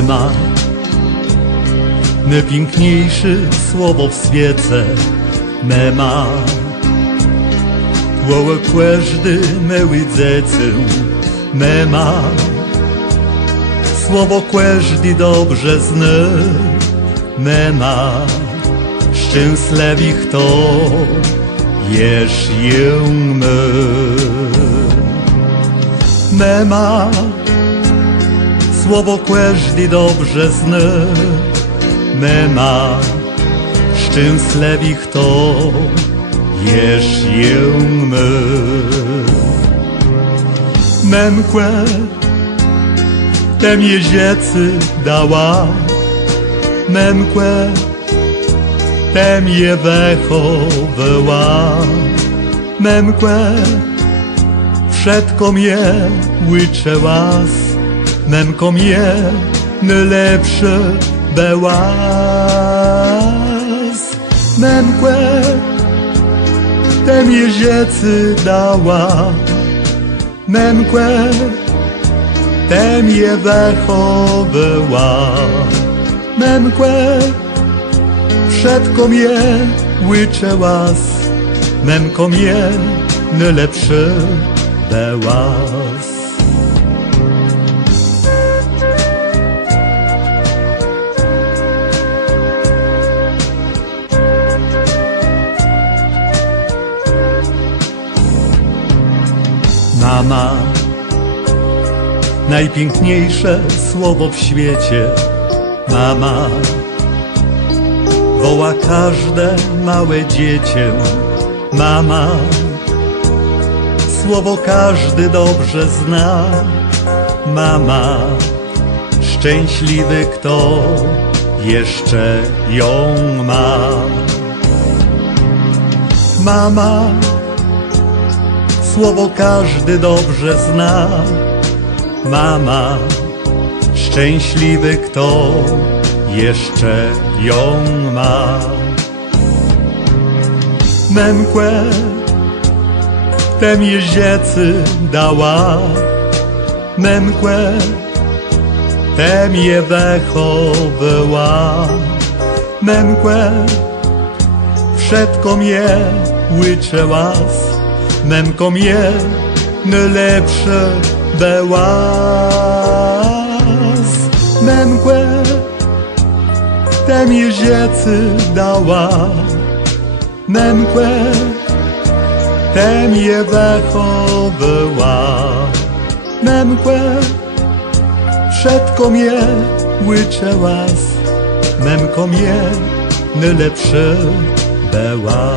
Mema, najpiękniejsze słowo w świecie. Mema, woła każdy mały dziecię. Mema, słowo każdy dobrze zna. Mema, szczęśliwych to ją my. Mema, słowo każdy dobrze zna. Mema, szczęśliwych to ją my. Memkłe tem jeźdźcy dała. Memkłe tem je wychowała. Memkłe wszystko mnie uczyła. Memko mnie najlepsze była. Memkłe tem jeźdźcy dała. Memkłe tem je wychowała. Memkłe wszystko mnie uczyła. Memko mnie najlepsze była. Mama, najpiękniejsze słowo w świecie. Mama, woła każde małe dziecię. Mama, słowo każdy dobrze zna. Mama, szczęśliwy kto jeszcze ją ma. Mama, słowo każdy dobrze zna. Mama, szczęśliwy kto jeszcze ją ma. Memkłe tem jeźdźcy dała. Memkłe tem je wychowała. Memkłe wszystko mnie uczyła. Memko mnie najlepsze była. Memkłe tem jeźdźcy dała. Memkłe tem je wychowała. Memkłe wszystko mnie uczyła. Memko mnie najlepsze była.